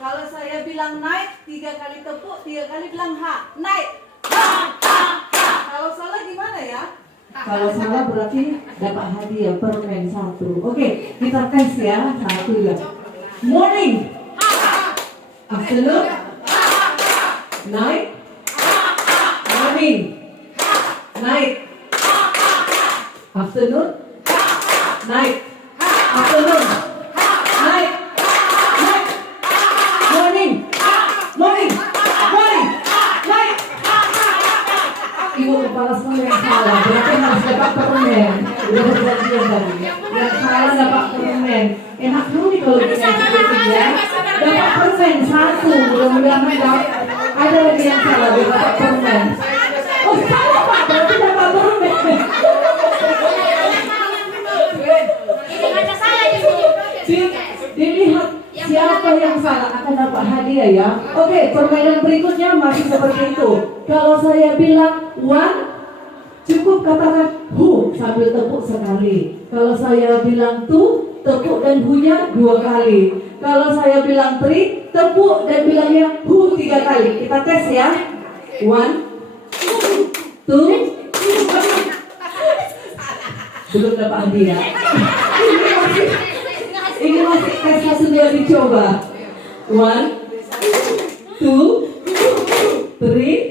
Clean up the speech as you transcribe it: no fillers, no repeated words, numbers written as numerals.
Kalau saya bilang naik, 3 kali tepuk, 3 kali bilang ha. Naik. Ha, ha, ha. Kalau salah gimana ya? Kalau salah berarti dapat hadiah permen 1. Oke, kita tes ya. 1 ya. Morning. Afternoon. Night. Morning. Night. Afternoon. Night. Afternoon. Night. Night. Morning. Morning. Morning. Night. Ibu kepala sekolah yang salah, berarti harus dapat permen. Udah berjanjian tadi. Yang salah dapat permen. Enak dulu nih kalau kita ya. Dapat permen 1. Mudah-mudahan ada lagi yang salah dia dapat permen. Oh salah Pak, berarti dapat permen. Dilihat siapa yang salah akan dapat hadiah ya. Oke, permainan berikutnya masih seperti itu. Kalau saya bilang one, cukup katakan who sambil tepuk sekali. Kalau saya bilang two, tepuk dan who-nya 2 kali. Kalau saya bilang three, tepuk dan bilangnya who 3 kali. Kita tes ya. 1, 2, belum dapat hadiah. Ini masih tes sudah dicoba. 1, 2, 3.